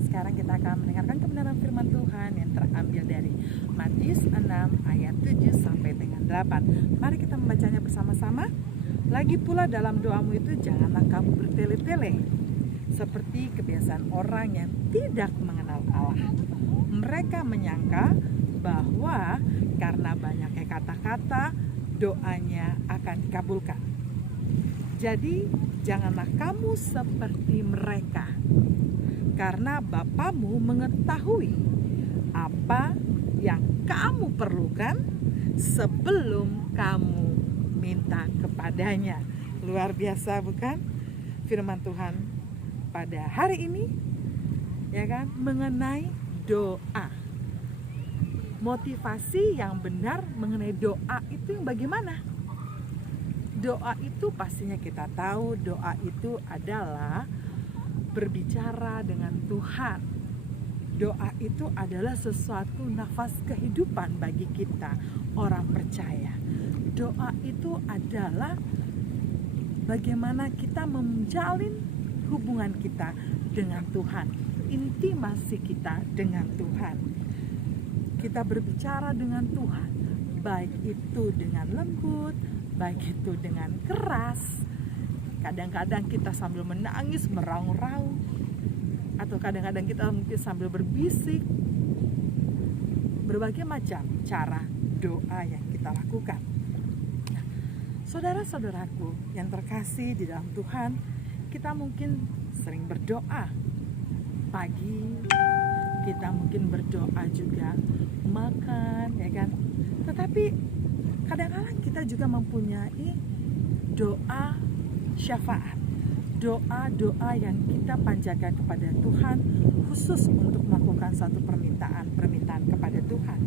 Sekarang kita akan mendengarkan kebenaran firman Tuhan yang terambil dari Matius 6 ayat 7 sampai dengan 8. Mari kita membacanya bersama-sama. Lagi pula dalam doamu itu janganlah kamu bertele-tele seperti kebiasaan orang yang tidak mengenal Allah. Mereka menyangka bahwa karena banyaknya kata-kata doanya akan dikabulkan. Jadi janganlah kamu seperti mereka, karena Bapamu mengetahui apa yang kamu perlukan sebelum kamu minta kepadanya. Luar biasa bukan? Firman Tuhan pada hari ini, ya kan, mengenai doa. Motivasi yang benar mengenai doa itu yang bagaimana? Doa itu pastinya kita tahu, doa itu adalah berbicara dengan Tuhan. Doa itu adalah sesuatu nafas kehidupan bagi kita orang percaya. Doa itu adalah bagaimana kita menjalin hubungan kita dengan Tuhan, intimasi kita dengan Tuhan. Kita berbicara dengan Tuhan, baik itu dengan lembut, baik itu dengan keras. Kadang-kadang kita sambil menangis, meraung-raung, atau kadang-kadang kita mungkin sambil berbisik. Berbagai macam cara doa yang kita lakukan. Nah, saudara-saudaraku yang terkasih di dalam Tuhan, kita mungkin sering berdoa pagi, kita mungkin berdoa juga makan, ya kan? Tetapi kadang-kadang kita juga mempunyai doa syafaat, doa-doa yang kita panjatkan kepada Tuhan khusus untuk melakukan satu permintaan kepada Tuhan.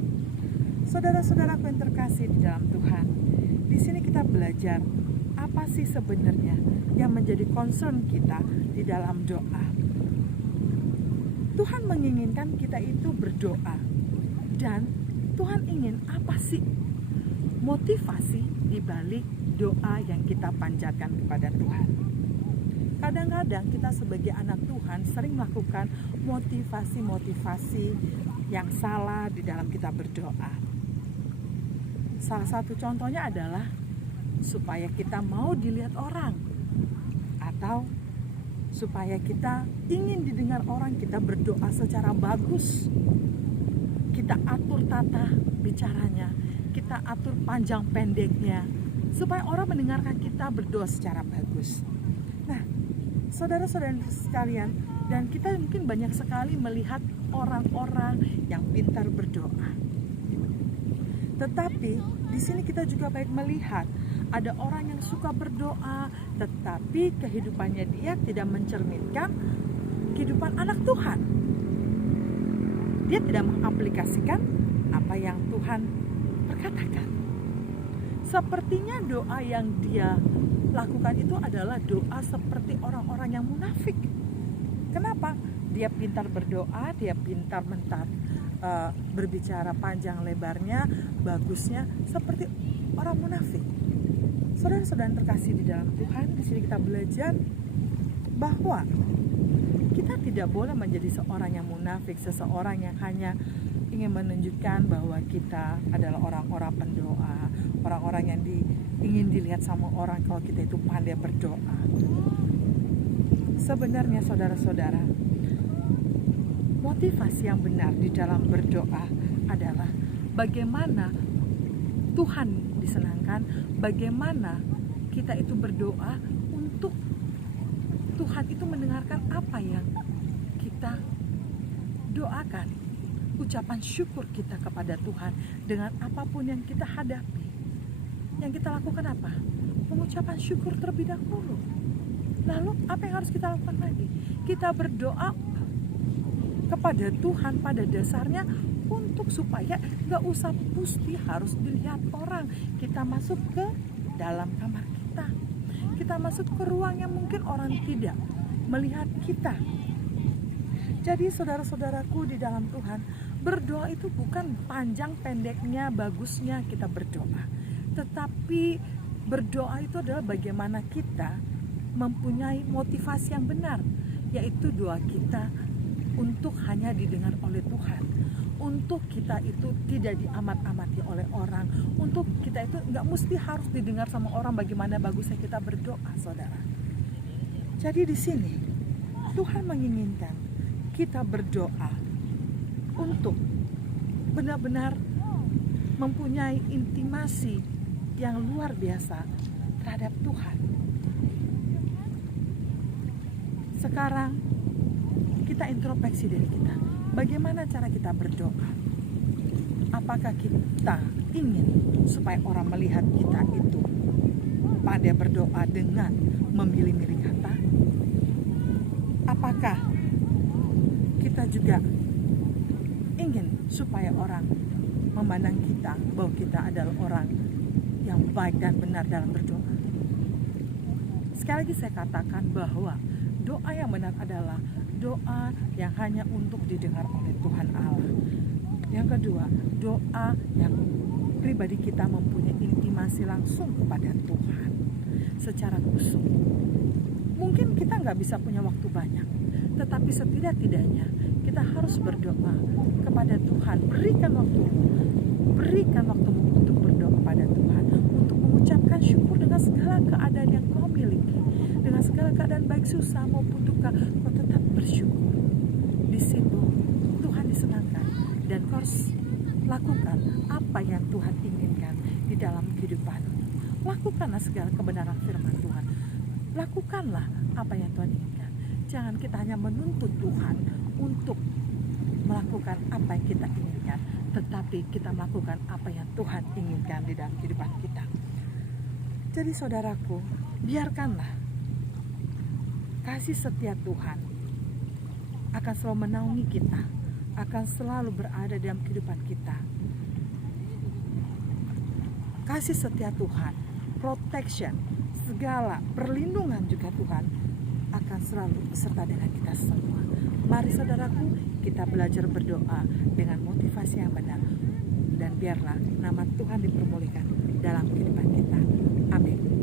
Saudara-saudaraku yang terkasih di dalam Tuhan, di sini kita belajar apa sih sebenarnya yang menjadi concern kita di dalam doa. Tuhan menginginkan kita itu berdoa, dan Tuhan ingin apa sih motivasi di balik doa yang kita panjatkan kepada Tuhan. Kadang-kadang kita sebagai anak Tuhan sering melakukan motivasi-motivasi yang salah di dalam kita berdoa. Salah satu contohnya adalah supaya kita mau dilihat orang, atau supaya kita ingin didengar orang, kita berdoa secara bagus. Kita atur tata bicaranya, kita atur panjang pendeknya, supaya orang mendengarkan kita berdoa secara bagus. Nah, saudara-saudara sekalian, dan kita mungkin banyak sekali melihat orang-orang yang pintar berdoa. Tetapi di sini kita juga baik melihat ada orang yang suka berdoa, tetapi kehidupannya dia tidak mencerminkan kehidupan anak Tuhan. Dia tidak mengaplikasikan apa yang Tuhan perkatakan. Sepertinya doa yang dia lakukan itu adalah doa seperti orang-orang yang munafik. Kenapa? Dia pintar berdoa, dia pintar berbicara panjang lebarnya, bagusnya, seperti orang munafik. Saudara-saudara terkasih di dalam Tuhan, di sini kita belajar bahwa kita tidak boleh menjadi seorang yang munafik, seseorang yang hanya ingin menunjukkan bahwa kita adalah orang-orang pendoa, orang-orang yang ingin dilihat sama orang kalau kita itu pandai berdoa. Sebenarnya saudara-saudara, motivasi yang benar di dalam berdoa adalah bagaimana Tuhan disenangkan, bagaimana kita itu berdoa untuk Tuhan itu mendengarkan apa yang kita doakan. Ucapan syukur kita kepada Tuhan dengan apapun yang kita hadapi. Yang kita lakukan apa? Pengucapan syukur terlebih dahulu. Lalu apa yang harus kita lakukan lagi? Kita berdoa kepada Tuhan pada dasarnya untuk supaya gak usah mesti harus dilihat orang. Kita masuk ke dalam kamar kita, kita masuk ke ruang yang mungkin orang tidak melihat kita. Jadi saudara-saudaraku di dalam Tuhan, berdoa itu bukan panjang pendeknya, bagusnya kita berdoa, tetapi berdoa itu adalah bagaimana kita mempunyai motivasi yang benar, yaitu doa kita untuk hanya didengar oleh Tuhan, untuk kita itu tidak diamat-amati oleh orang, untuk kita itu nggak mesti harus didengar sama orang bagaimana bagusnya kita berdoa, saudara. Jadi di sini Tuhan menginginkan kita berdoa untuk benar-benar mempunyai intimasi yang luar biasa terhadap Tuhan. Sekarang kita introspeksi diri kita. Bagaimana cara kita berdoa? Apakah kita ingin supaya orang melihat kita itu pandai berdoa dengan memilih-milih kata? Apakah kita juga ingin supaya orang memandang kita bahwa kita adalah orang yang baik dan benar dalam berdoa? Sekali lagi saya katakan bahwa doa yang benar adalah doa yang hanya untuk didengar oleh Tuhan Allah. Yang kedua, doa yang pribadi kita mempunyai intimasi langsung kepada Tuhan secara khusus. Mungkin kita nggak bisa punya waktu banyak, tetapi setidak-tidaknya kita harus berdoa kepada Tuhan. Berikan waktumu untuk berdoa kepada Tuhan, untuk mengucapkan syukur dengan segala keadaan yang kau miliki, dengan segala keadaan baik susah maupun duka, kau tetap bersyukur. Di situ Tuhan disenangkan dan kau harus lakukan apa yang Tuhan inginkan di dalam kehidupan. Lakukanlah segala kebenaran firman Tuhan. Lakukanlah apa yang Tuhan inginkan. Jangan kita hanya menuntut Tuhan untuk melakukan apa yang kita inginkan, tetapi kita melakukan apa yang Tuhan inginkan di dalam kehidupan kita. Jadi saudaraku, biarkanlah kasih setia Tuhan akan selalu menaungi kita, akan selalu berada dalam kehidupan kita. Kasih setia Tuhan, protection, segala perlindungan juga Tuhan akan selalu beserta dengan kita semua. Mari saudaraku, kita belajar berdoa dengan motivasi yang benar, dan biarlah nama Tuhan dipermuliakan dalam kehidupan kita. Amin.